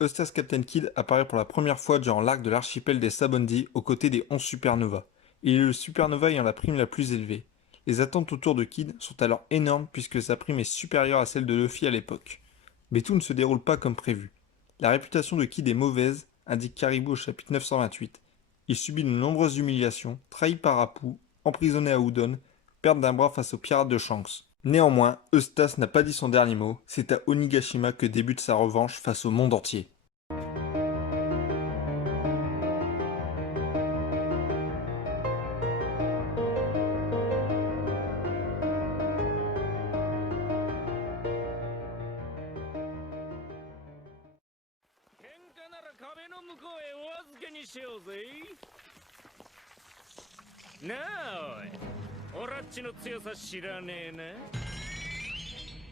Eustace Captain Kidd apparaît pour la première fois durant l'arc de l'archipel des Sabondi aux côtés des 11 supernovas. Il est le supernova ayant la prime la plus élevée. Les attentes autour de Kidd sont alors énormes puisque sa prime est supérieure à celle de Luffy à l'époque. Mais tout ne se déroule pas comme prévu. La réputation de Kidd est mauvaise, indique Caribou au chapitre 928. Il subit de nombreuses humiliations, trahi par Apu, emprisonné à Udon, perte d'un bras face aux pirates de Shanks. Néanmoins, Eustace n'a pas dit son dernier mot, c'est à Onigashima que débute sa revanche face au monde entier.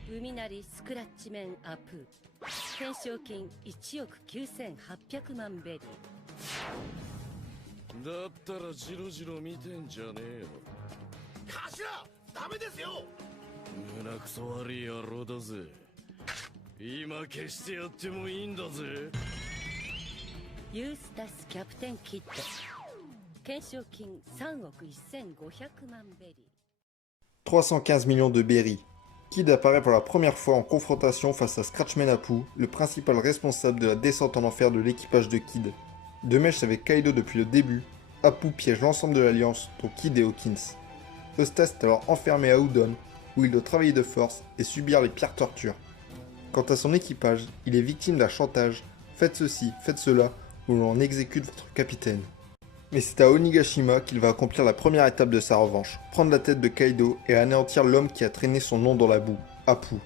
海なりスクラッチメンアプー懸賞金1億9800万ベリーだったらジロジロ見てんじゃねえよ頭ダメですよ胸くそ悪い野郎だぜ今消してやってもいいんだぜユースタスキャプテンキッド懸賞金3億1500万ベリー315 millions de berry. Kidd apparaît pour la première fois en confrontation face à Scratchman Apu, le principal responsable de la descente en enfer de l'équipage de Kidd. De mèche avec Kaido depuis le début, Apu piège l'ensemble de l'Alliance, dont Kidd et Hawkins. Eustace est alors enfermé à Udon, où il doit travailler de force et subir les pires tortures. Quant à son équipage, il est victime d'un chantage « Faites ceci, faites cela, ou l'on exécute votre capitaine ». Mais c'est à Onigashima qu'il va accomplir la première étape de sa revanche, prendre la tête de Kaido et anéantir l'homme qui a traîné son nom dans la boue, Apu.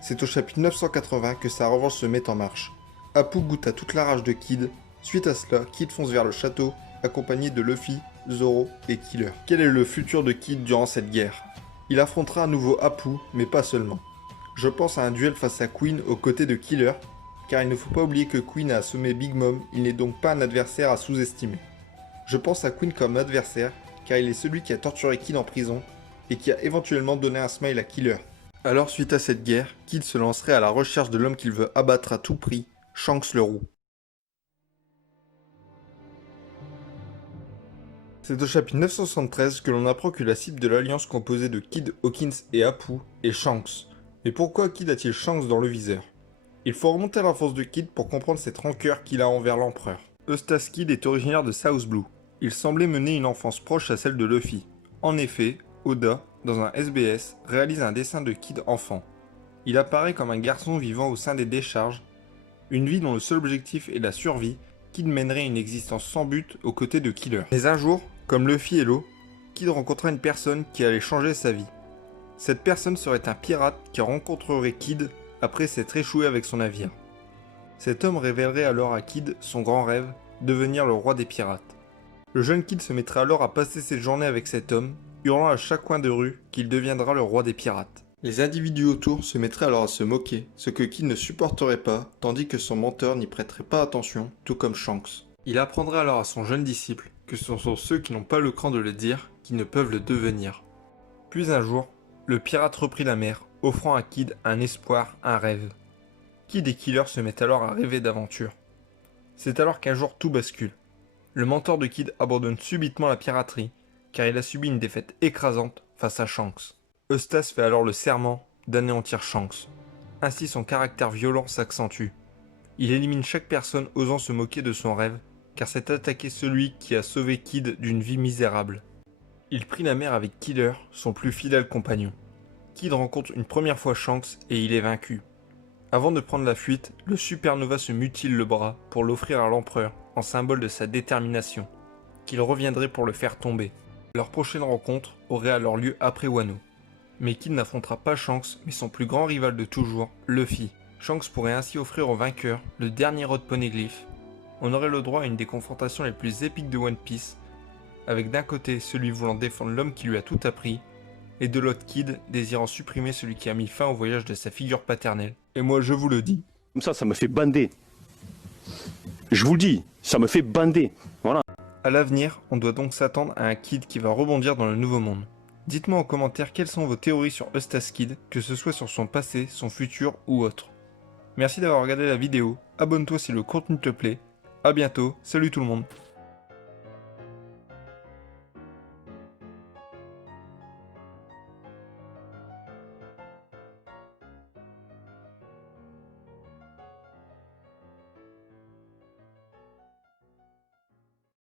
C'est au chapitre 980 que sa revanche se met en marche. Apu goûte à toute la rage de Kidd. Suite à cela, Kidd fonce vers le château, accompagné de Luffy, Zoro et Killer. Quel est le futur de Kidd durant cette guerre? Il affrontera à nouveau Apu, mais pas seulement. Je pense à un duel face à Queen aux côtés de Killer, car il ne faut pas oublier que Queen a assommé Big Mom, il n'est donc pas un adversaire à sous-estimer. Je pense à Queen comme adversaire, car il est celui qui a torturé Kidd en prison, et qui a éventuellement donné un smile à Killer. Alors suite à cette guerre, Kidd se lancerait à la recherche de l'homme qu'il veut abattre à tout prix, Shanks le Roux. C'est au chapitre 973 que l'on apprend que la cible de l'Alliance composée de Kidd, Hawkins et Apu est Shanks. Mais pourquoi Kidd a-t-il Shanks dans le viseur? Il faut remonter à l'enfance de Kidd pour comprendre cette rancœur qu'il a envers l'empereur. Eustace Kidd est originaire de South Blue. Il semblait mener une enfance proche à celle de Luffy. En effet, Oda, dans un SBS, réalise un dessin de Kidd enfant. Il apparaît comme un garçon vivant au sein des décharges, une vie dont le seul objectif est la survie. Kidd mènerait une existence sans but aux côtés de Killer. Mais un jour, comme Luffy et Law, Kidd rencontra une personne qui allait changer sa vie. Cette personne serait un pirate qui rencontrerait Kidd après s'être échoué avec son navire. Cet homme révélerait alors à Kidd son grand rêve, devenir le roi des pirates. Le jeune Kidd se mettrait alors à passer ses journées avec cet homme, hurlant à chaque coin de rue qu'il deviendra le roi des pirates. Les individus autour se mettraient alors à se moquer, ce que Kidd ne supporterait pas, tandis que son mentor n'y prêterait pas attention, tout comme Shanks. Il apprendrait alors à son jeune disciple que ce sont ceux qui n'ont pas le cran de le dire qui ne peuvent le devenir. Puis un jour, le pirate reprit la mer, offrant à Kidd un espoir, un rêve. Kidd et Killer se mettent alors à rêver d'aventure. C'est alors qu'un jour tout bascule. Le mentor de Kidd abandonne subitement la piraterie, car il a subi une défaite écrasante face à Shanks. Eustace fait alors le serment d'anéantir Shanks. Ainsi son caractère violent s'accentue. Il élimine chaque personne osant se moquer de son rêve, car c'est attaquer celui qui a sauvé Kidd d'une vie misérable. Il prit la mer avec Killer, son plus fidèle compagnon. Kidd rencontre une première fois Shanks et il est vaincu. Avant de prendre la fuite, le supernova se mutile le bras pour l'offrir à l'empereur en symbole de sa détermination, qu'il reviendrait pour le faire tomber. Leur prochaine rencontre aurait alors lieu après Wano. Mais Kidd n'affrontera pas Shanks mais son plus grand rival de toujours, Luffy. Shanks pourrait ainsi offrir au vainqueur le dernier Rod Poneglyph. On aurait le droit à une des confrontations les plus épiques de One Piece, avec d'un côté celui voulant défendre l'homme qui lui a tout appris, et de l'autre Kidd désirant supprimer celui qui a mis fin au voyage de sa figure paternelle. Et moi je vous le dis. Comme ça me fait bander. Je vous le dis, ça me fait bander. Voilà. À l'avenir, on doit donc s'attendre à un Kidd qui va rebondir dans le nouveau monde. Dites-moi en commentaire quelles sont vos théories sur Eustace Kidd, que ce soit sur son passé, son futur ou autre. Merci d'avoir regardé la vidéo, abonne-toi si le contenu te plaît. A bientôt, salut tout le monde.